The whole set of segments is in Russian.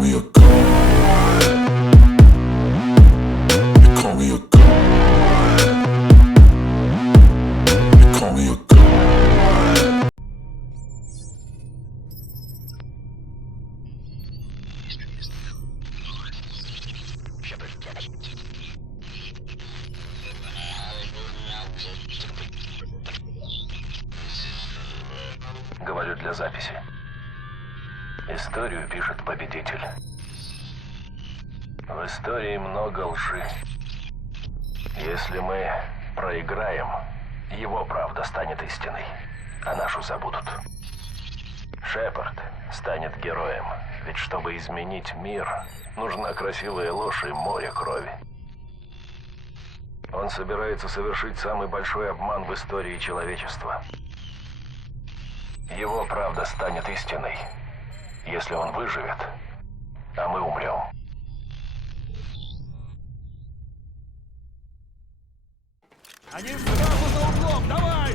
we are Историю пишет победитель. В истории много лжи. Если мы проиграем, его правда станет истиной, а нашу забудут. Шепард станет героем, ведь чтобы изменить мир, нужна красивая ложь и море крови. Он собирается совершить самый большой обман в истории человечества. Его правда станет истиной, если он выживет, а мы умрем. Они сразу за углом, давай!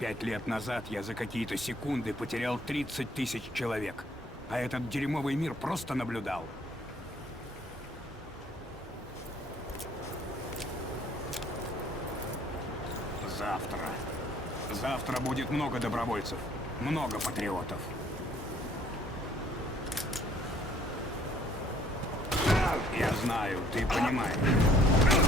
Пять лет назад я за какие-то секунды потерял 30 тысяч человек. А этот дерьмовый мир просто наблюдал. Завтра. Завтра будет много добровольцев. Много патриотов. Я знаю, ты понимаешь.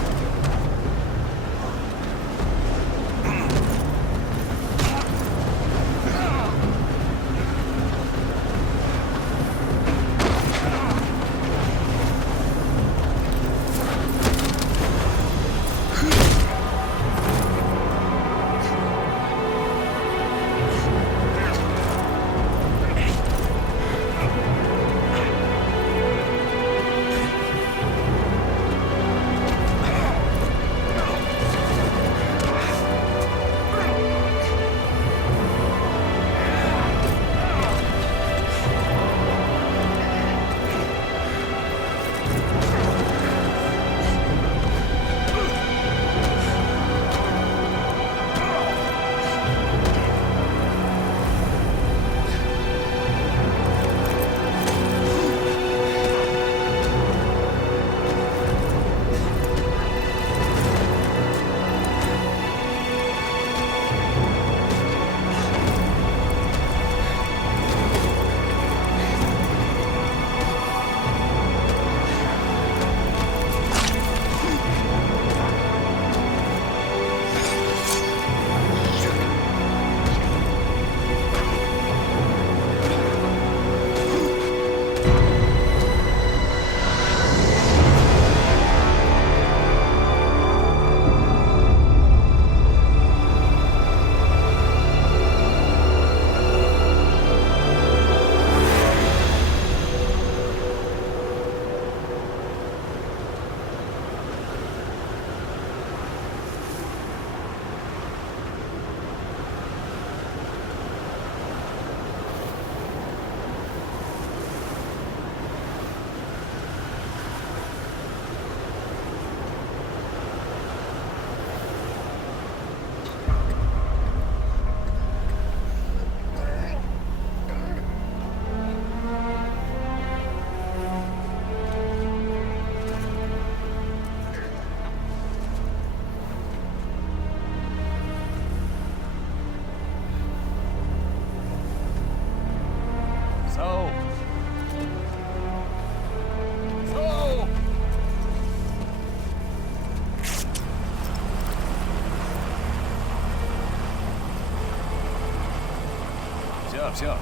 Все.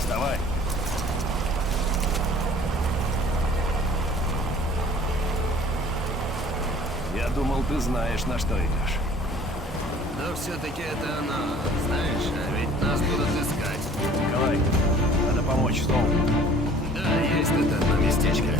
Вставай. Я думал, ты знаешь, на что идешь. Но все-таки это оно. Знаешь, а ведь нас будут искать. Николай, надо помочь Соу. Да, есть тут одно местечко.